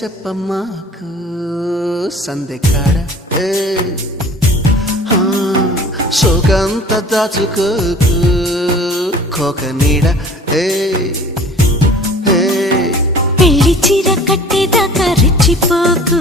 చెప్పమ్మాకు సందెకాడ సోకంత దాచుకోకు కోక నీడ పెళ్లి చీర కట్టేదాకా రెచ్చిపోకు